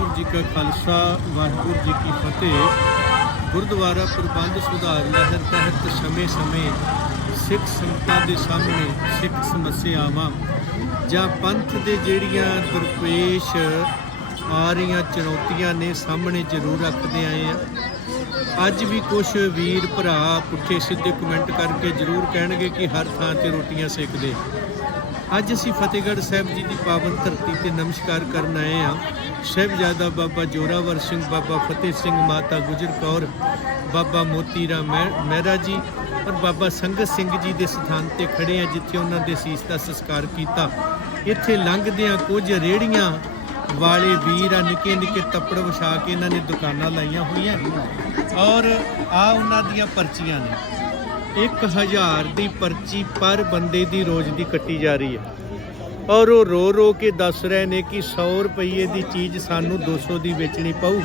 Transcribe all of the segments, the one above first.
ਵਾਹਿਗੁਰੂ ਜੀ ਕਾ ਖਾਲਸਾ, ਵਾਹਿਗੁਰੂ ਜੀ ਕੀ ਫਤਿਹ। ਗੁਰਦੁਆਰਾ ਪ੍ਰਬੰਧ ਸੁਧਾਰ ਲਹਿਰ ਤਹਿਤ ਸਮੇਂ-ਸਮੇਂ ਸਿੱਖ ਸੰਗਤਾਂ ਦੇ ਸਾਹਮਣੇ ਸਿੱਖ ਸਮੱਸਿਆਵਾਂ ਜਾਂ ਪੰਥ ਦੇ ਜਿਹੜੀਆਂ ਦਰਪੇਸ਼ ਆ ਰਹੀਆਂ ਚੁਣੌਤੀਆਂ ਨੇ ਸਾਹਮਣੇ ਜ਼ਰੂਰ ਰੱਖਦੇ ਆਏ ਆ ਅੱਜ ਵੀ ਕੁਝ ਵੀਰ ਭਰਾ ਪੁੱਠੇ ਸਿੱਧੇ ਕਮੈਂਟ ਕਰਕੇ ਜ਼ਰੂਰ ਕਹਿਣਗੇ ਕਿ ਹਰ ਥਾਂ ਤੇ ਰੋਟੀਆਂ ਸੇਕਦੇ। ਅੱਜ ਅਸੀਂ ਫਤਿਹਗੜ੍ਹ ਸਾਹਿਬ ਜੀ ਦੀ ਪਾਵਨ ਧਰਤੀ ਤੇ ਨਮਸਕਾਰ ਕਰਨ ਆਏ ਹਾਂ। ਸਾਹਿਬਜ਼ਾਦਾ ਬਾਬਾ ਜੋਰਾਵਰ ਸਿੰਘ, ਬਾਬਾ ਫਤਿਹ ਸਿੰਘ, ਮਾਤਾ ਗੁਜਰ ਕੌਰ, ਬਾਬਾ ਮੋਤੀ ਰਾਮ ਮਹਿ- ਮਹਿਰਾ ਜੀ ਔਰ ਬਾਬਾ ਸੰਗਤ ਸਿੰਘ ਜੀ ਦੇ ਸਥਾਨ ਤੇ ਖੜੇ ਆ ਜਿੱਥੇ ਉਹਨਾਂ ਦੇ ਸੀਸ ਦਾ ਸੰਸਕਾਰ ਕੀਤਾ। ਇੱਥੇ ਲੰਘਦਿਆਂ ਕੁਝ ਰੇੜੀਆਂ ਵਾਲੇ ਵੀਰ ਆ ਨਿੱਕੇ ਨਿੱਕੇ ਤੱਪੜ ਵਿਛਾ ਕੇ ਇਹਨਾਂ ਨੇ ਦੁਕਾਨਾਂ ਲਾਈਆਂ ਹੋਈਆਂ ਔਰ ਆ ਉਹਨਾਂ ਦੀਆਂ ਪਰਚੀਆਂ ਨੇ। 1000 ਦੀ ਪਰਚੀ ਪਰ ਬੰਦੇ ਦੀ ਰੋਜ਼ ਦੀ ਕੱਟੀ ਜਾ ਰਹੀ ਹੈ। ਔਰ ਉਹ ਰੋ ਰੋ ਕੇ ਦੱਸ ਰਹੇ ਨੇ ਕਿ 100 ਰੁਪਏ ਦੀ ਚੀਜ਼ ਸਾਨੂੰ 200 ਦੀ ਵੇਚਣੀ ਪਊ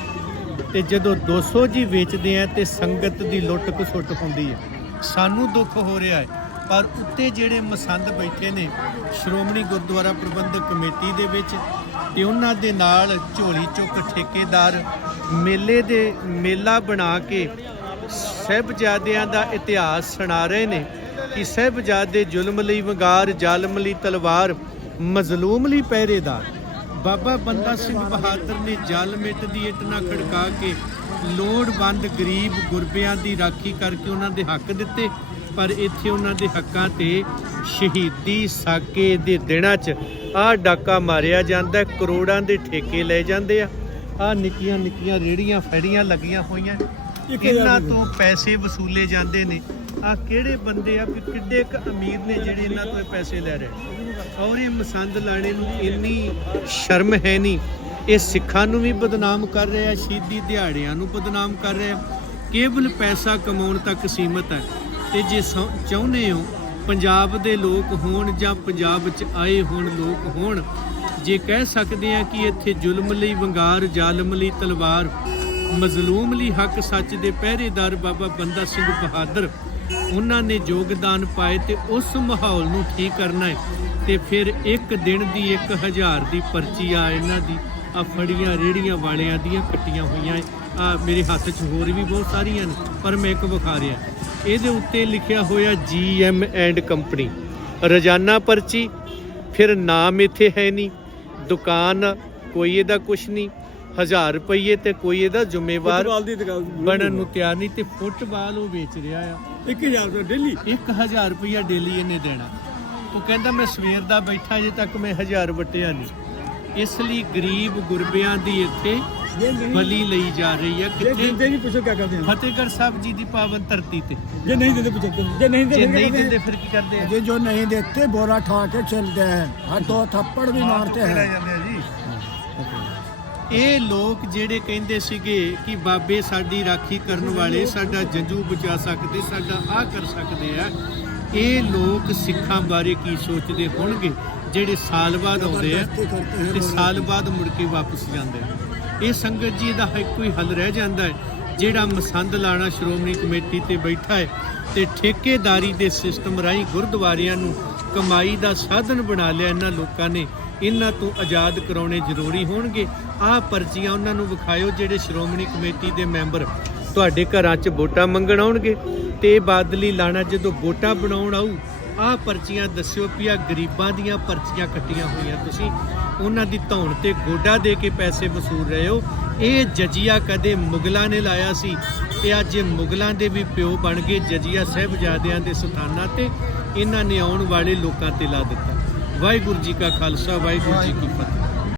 ਤੇ ਜਦੋਂ 200 ਜੀ ਵੇਚਦੇ ਆ ਤੇ ਸੰਗਤ ਦੀ ਲੁੱਟ ਖਸੁੱਟ ਹੁੰਦੀ ਹੈ। ਸਾਨੂੰ ਦੁੱਖ ਹੋ ਰਿਹਾ ਹੈ, ਪਰ ਉੱਤੇ ਜਿਹੜੇ ਮਸੰਦ ਬੈਠੇ ਨੇ, ਸ਼੍ਰੋਮਣੀ ਗੁਰਦੁਆਰਾ ਪ੍ਰਬੰਧਕ ਕਮੇਟੀ ਦੇ ਵਿੱਚ ਤੇ ਉਹਨਾਂ ਦੇ ਨਾਲ ਝੋਲੀ ਚੁੱਕ ਠੇਕੇਦਾਰ ਮੇਲੇ ਦੇ ਮੇਲਾ ਬਣਾ ਕੇ ਸਹਿਬਜ਼ਾਦਿਆਂ ਦਾ ਇਤਿਹਾਸ ਸੁਣਾ ਰਹੇ ਨੇ ਕਿ ਸਹਿਬਜ਼ਾਦੇ ਜ਼ੁਲਮ ਲਈ ਵੰਗਾਰ, ਜ਼ਾਲਮ ਲਈ ਤਲਵਾਰ, ਮਜ਼ਲੂਮ ਲਈ ਪਹਿਰੇਦਾਰ। ਬਾਬਾ ਬੰਦਾ ਸਿੰਘ ਬਹਾਦਰ ਨੇ ਜਲ ਮਿੱਟ ਦੀ ਇੱਟ ਨਾਲ ਖੜਕਾ ਕੇ ਲੋੜਵੰਦ ਗਰੀਬ ਗੁਰਬਿਆਂ ਦੀ ਰਾਖੀ ਕਰਕੇ ਉਹਨਾਂ ਦੇ ਹੱਕ ਦਿੱਤੇ, ਪਰ ਇੱਥੇ ਉਹਨਾਂ ਦੇ ਹੱਕਾਂ ਤੇ ਸ਼ਹੀਦੀ ਸਾਕੇ ਦੇ ਦਿਨਾਂ 'ਚ ਆਹ ਡਾਕਾ ਮਾਰਿਆ ਜਾਂਦਾ ਕਰੋੜਾਂ ਦੇ ਠੇਕੇ ਲਏ ਜਾਂਦੇ ਆ। ਆ ਨਿੱਕੀਆਂ ਨਿੱਕੀਆਂ ਰੇੜੀਆਂ ਫੈੜੀਆਂ ਲੱਗੀਆਂ ਹੋਈਆਂ। ਇਹਨਾਂ ਤੋਂ ਪੈਸੇ ਵਸੂਲੇ ਜਾਂਦੇ ਨੇ। ਆ ਕਿਹੜੇ ਬੰਦੇ ਆ ਵੀ ਕਿੱਡੇ ਕ ਅਮੀਰ ਨੇ ਜਿਹੜੇ ਇਹਨਾਂ ਤੋਂ ਪੈਸੇ ਲੈ ਰਹੇ ਔਰ ਇਹ ਮਸੰਦ ਲਾਣੇ ਨੂੰ ਇੰਨੀ ਸ਼ਰਮ ਹੈ ਨਹੀਂ। ਇਹ ਸਿੱਖਾਂ ਨੂੰ ਵੀ ਬਦਨਾਮ ਕਰ ਰਿਹਾ ਸ਼ਹੀਦੀ ਦਿਹਾੜਿਆਂ ਨੂੰ ਬਦਨਾਮ ਕਰ ਰਿਹਾ। ਕੇਵਲ ਪੈਸਾ ਕਮਾਉਣ ਤੱਕ ਸੀਮਤ ਹੈ। ਤੇ ਜੇ ਚਾਹੁੰਦੇ ਹੋ ਪੰਜਾਬ ਦੇ ਲੋਕ ਹੋਣ ਜਾਂ ਪੰਜਾਬ 'ਚ ਆਏ ਹੋਣ ਲੋਕ ਹੋਣ ਜੇ ਕਹਿ ਸਕਦੇ ਆ ਕਿ ਇੱਥੇ ਜ਼ੁਲਮ ਲਈ ਵੰਗਾਰ, ਜ਼ਾਲਮ ਲਈ ਤਲਵਾਰ, ਮਜ਼ਲੂਮ ਲਈ ਹੱਕ ਸੱਚ ਦੇ ਪਹਿਰੇਦਾਰ ਬਾਬਾ ਬੰਦਾ ਸਿੰਘ ਬਹਾਦਰ, ਉਹਨਾਂ ਨੇ ਯੋਗਦਾਨ ਪਾਏ ਤੇ ਉਸ ਮਾਹੌਲ ਨੂੰ ਠੀਕ ਕਰਨਾ ਹੈ ਤੇ ਫਿਰ ਇੱਕ ਦਿਨ ਦੀ 1000 ਦੀ ਪਰਚੀ ਆ ਇਹਨਾਂ ਦੀ, ਆ ਫੜੀਆਂ ਰੇੜੀਆਂ ਵਾਲਿਆਂ ਦੀਆਂ ਕੱਟੀਆਂ ਹੋਈਆਂ ਆ ਮੇਰੇ ਹੱਥ 'ਚ ਹੋਰ ਵੀ ਬਹੁਤ ਸਾਰੀਆਂ ਨੇ, ਪਰ ਮੈਂ ਇੱਕ ਵਿਖਾ ਰਿਹਾ। ਇਹਦੇ ਉੱਤੇ ਲਿਖਿਆ ਹੋਇਆ ਜੀ ਜੀਐਮ ਐਂਡ ਕੰਪਨੀ ਰੋਜ਼ਾਨਾ ਪਰਚੀ, ਫਿਰ ਨਾਮ ਇੱਥੇ ਹੈ ਨਹੀਂ। ਦੁਕਾਨ ਕੋਈ ਇਹਦਾ ਕੁਛ ਨਹੀਂ। 1000 ਰੁਪਏ ਤੇ ਕੋਈ ਇਹਦਾ ਜ਼ਿੰਮੇਵਾਰ ਫੁੱਟਬਾਲ ਦੀ ਦੁਕਾਨ ਬਣਨ ਨੂੰ ਤਿਆਰ ਨਹੀਂ ਤੇ ਫੁੱਟਬਾਲ ਉਹ ਵੇਚ ਰਿਹਾ ਆ। 1000 ਰੁਪਏ ਡੇਲੀ? 1000 ਰੁਪਇਆ ਡੇਲੀ ਇਹਨੇ ਦੇਣਾ। ਉਹ ਕਹਿੰਦਾ ਮੈਂ ਸਵੇਰ ਦਾ ਬੈਠਾ ਅਜੇ ਤੱਕ ਮੈਂ 1000 ਵਟਿਆ ਨਹੀਂ। ਇਸ ਲਈ ਗਰੀਬ ਗੁਰਬਿਆਂ ਦੀ ਇੱਥੇ ਜੇ ਬਲੀ ਲਈ ਜਾ ਰਹੀ ਹੈ ਜੇ ਕਿੱਥੇ ਦਿੰਦੇ ਨਹੀਂ ਪੁੱਛੋ ਕੀ ਕਰਦੇ ਆ ਫਤਿਹਗੜ੍ਹ ਸਾਹਿਬ ਜੀ ਦੀ ਪਾਵਨ ਧਰਤੀ ਤੇ ਜੇ ਨਹੀਂ ਦਿੰਦੇ ਪੁੱਛੋ ਜੇ ਨਹੀਂ ਜੇ ਦਿੰਦੇ ਨਹੀਂ ਕਹਿੰਦੇ ਦਿੰਦੇ ਫਿਰ ਕੀ ਕਰਦੇ ਆ ये जो नहीं देते बोरा ठा के चलते हैं हर दो थप्पड़ भी मारते हैं ਇਹ ਲੋਕ ਜਿਹੜੇ ਕਹਿੰਦੇ ਸੀਗੇ ਕਿ ਬਾਬੇ ਸਾਡੀ ਰਾਖੀ ਕਰਨ ਵਾਲੇ ਸਾਡਾ ਜੰਜੂ ਬਚਾ ਸਕਦੇ ਸਾਡਾ ਆ ਕਰ ਸਕਦੇ ਆ ਇਹ ਲੋਕ ਸਿੱਖਾਂ ਬਾਰੇ ਕੀ ਸੋਚਦੇ ਹੋਣਗੇ ਜਿਹੜੇ ਸਾਲ ਬਾਅਦ ਆਉਂਦੇ ਆ ਤੇ ਸਾਲ ਬਾਅਦ ਮੁੜ ਕੇ ਵਾਪਸ ਜਾਂਦੇ ਆ ਇਹ ਸੰਗਤ ਜੀ ਦਾ ਇੱਕੋ ਹੀ ਹੱਲ ਰਹਿ ਜਾਂਦਾ ਹੈ। ਜਿਹੜਾ ਮਸੰਦ ਲਾਣਾ ਸ਼੍ਰੋਮਣੀ ਕਮੇਟੀ ਤੇ ਬੈਠਾ ਹੈ ਤੇ ਠੇਕੇਦਾਰੀ ਦੇ ਸਿਸਟਮ ਰਾਹੀਂ ਗੁਰਦੁਆਰਿਆਂ ਨੂੰ ਕਮਾਈ ਦਾ ਸਾਧਨ ਬਣਾ ਲਿਆ ਇਹਨਾਂ ਲੋਕਾਂ ਨੇ, ਇਹਨਾਂ ਤੋਂ ਆਜ਼ਾਦ ਕਰਾਉਣੇ ਜ਼ਰੂਰੀ ਹੋਣਗੇ। ਆਹ ਪਰਚੀਆਂ ਉਹਨਾਂ ਨੂੰ ਵਿਖਾਇਓ ਜਿਹੜੇ ਸ਼੍ਰੋਮਣੀ ਕਮੇਟੀ ਦੇ ਮੈਂਬਰ ਤੁਹਾਡੇ ਘਰਾਂ 'ਚ ਵੋਟਾਂ ਮੰਗਣ ਆਉਣਗੇ ਤੇ ਬਾਦਲੀ ਲਾਣਾ ਜਦੋਂ ਵੋਟਾਂ ਬਣਾਉਣ ਆਊ ਆਹ ਪਰਚੀਆਂ ਦੱਸਿਓ ਵੀ ਆਹ ਗਰੀਬਾਂ ਦੀਆਂ ਪਰਚੀਆਂ ਕੱਟੀਆਂ ਹੋਈਆਂ। ਤੁਸੀਂ ਉਹਨਾਂ ਦੀ ਧੌਣ ਤੇ ਗੋਡਾ ਦੇ ਕੇ ਪੈਸੇ ਵਸੂਲ ਰਹੇ ਹੋ। ਇਹ ਜਜੀਆ ਕਦੇ ਮੁਗਲਾਂ ਨੇ ਲਾਇਆ ਸੀ ਤੇ ਅੱਜ ਇਹ ਮੁਗਲਾਂ ਦੇ ਵੀ ਪਿਓ ਬਣ ਗਏ ਜਜੀਆ ਸਾਹਿਬਜ਼ਾਦਿਆਂ ਦੇ ਸਥਾਨਾਂ ਤੇ। ਇਹਨਾਂ ਨੇ ਆਉਣ ਵਾਲੇ ਲੋਕਾਂ ਤੇ ਲਾ ਦਿੱਤਾ। ਵਾਹਿਗੁਰੂ ਜੀ ਕਾ ਖਾਲਸਾ, ਵਾਹਿਗੁਰੂ ਜੀ ਕੀ ਫਤਿਹ।